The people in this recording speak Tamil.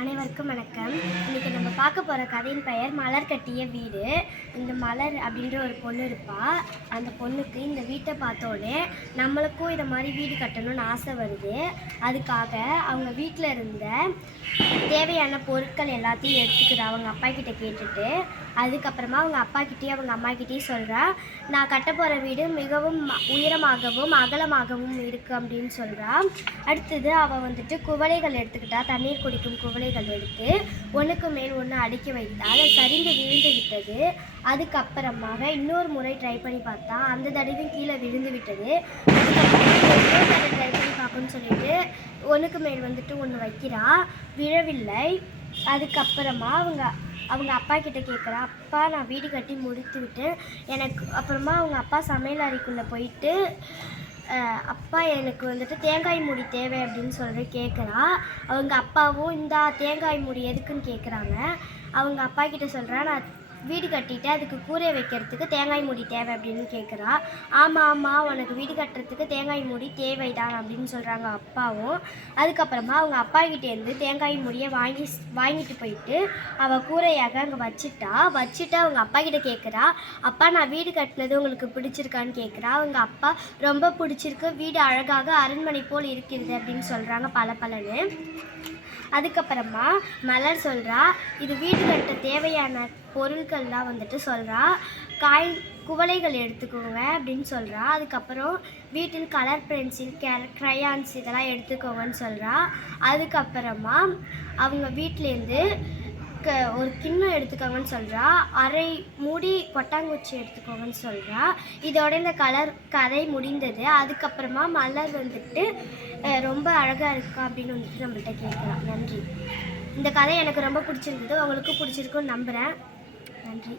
அனைவருக்கும் வணக்கம். இன்றைக்கி நம்ம பார்க்க போகிற கதையின் பெயர் மலர் கட்டிய வீடு. இந்த மலர் அப்படின்ற ஒரு பொண்ணு இருப்பா. அந்த பொண்ணுக்கு இந்த வீட்டை பார்த்தோன்னே நம்மளுக்கும் இதை மாதிரி வீடு கட்டணும்னு ஆசை வருது. அதுக்காக அவங்க வீட்டில் இருந்த தேவையான பொருட்கள் எல்லாத்தையும் எடுத்துக்கிறா அவங்க அப்பா கிட்ட கேட்டுட்டு அதுக்கப்புறமா அவங்க அப்பாக்கிட்டேயும் அவங்க அம்மாக்கிட்டேயும் சொல்கிறா நான் கட்ட போகிற வீடு மிகவும் ம- உயரமாகவும் அகலமாகவும் இருக்குது அப்படின்னு சொல்கிறா அடுத்தது அவள் வந்துட்டு குவளைகள் எடுத்துக்கிட்டா தண்ணீர் குடிக்கும் குவளைகள் எடுத்து ஒன்றுக்கு மேல் ஒன்று அடுக்கி வைத்தால் சரிந்து விழுந்து விட்டது. அதுக்கப்புறமாக இன்னொரு முறை ட்ரை பண்ணி பார்த்தா அந்த தடவையும் கீழே விழுந்து விட்டது. அதுக்கப்புறம் ட்ரை பண்ணி பார்க்கணும்னு சொல்லிட்டு ஒன்றுக்கு மேல் வந்துட்டு ஒன்று வைக்கிறா. விழவில்லை. அதுக்கப்புறமா அவங்க அவங்க அப்பா கிட்ட கேட்குறா அப்பா நான் வீடு கட்டி முடித்து விட்டு எனக்கு அப்புறமா அவங்க அப்பா சமையல் அறைக்குள்ளே போயிட்டு அப்பா எனக்கு வந்துட்டு தேங்காய் மூடி தேவை அப்படின்னு சொல்லி கேட்குறா அவங்க அப்பாவும் இந்தா தேங்காய் மூடி எதுக்குன்னு கேட்குறாங்க அவங்க அப்பா கிட்ட சொல்கிறா நான் வீடு கட்டிட்டு அதுக்கு கூரை வைக்கிறதுக்கு தேங்காய் மூடி தேவை அப்படின்னு கேட்குறா ஆமாம் ஆமாம் உனக்கு வீடு கட்டுறதுக்கு தேங்காய் மூடி தேவைதான் அப்படின்னு சொல்கிறாங்க அப்பாவும். அதுக்கப்புறமா அவங்க அப்பா கிட்டேருந்து தேங்காய் மூடியை வாங்கி வாங்கிட்டு போயிட்டு அவள் கூரையாக அங்கே வச்சுட்டா. வச்சுட்டு அவங்க அப்பா கிட்ட கேட்குறா அப்பா நான் வீடு கட்டினது உங்களுக்கு பிடிச்சிருக்கான்னு கேட்குறா அவங்க அப்பா ரொம்ப பிடிச்சிருக்கு. வீடு அழகாக அரண்மனை போல் இருக்கிறது அப்படின்னு சொல்கிறாங்க பல பலன்னு அதுக்கப்புறமா மலர் சொல்கிறா இது வீடு கட்ட தேவையான பொருட்கள்லாம் வந்துட்டு சொல்கிறா காய் குவளைகள் எடுத்துக்கோங்க அப்படின்னு சொல்கிறா அதுக்கப்புறம் வீட்டில் கலர் பென்சில் கே க்ரையான்ஸ் இதெல்லாம் எடுத்துக்கோங்கன்னு சொல்கிறா அதுக்கப்புறமா அவங்க வீட்டிலேருந்து க ஒரு கிண்ணம் எடுத்துக்கோங்கன்னு சொல்கிறா அரை மூடி கொட்டாங்குச்சி எடுத்துக்கோங்கன்னு சொல்கிறா இதோட இந்த கலர் கதை முடிந்தது. அதுக்கப்புறமா மலர் வந்துட்டு ரொம்ப அழகாக இருக்கா அப்படின்னு வந்துட்டு நம்மள்கிட்ட கேட்குறா நன்றி. இந்த கதை எனக்கு ரொம்ப பிடிச்சிருந்தது. உங்களுக்கு பிடிச்சிருக்குன்னு நம்புகிறேன் நன்றி.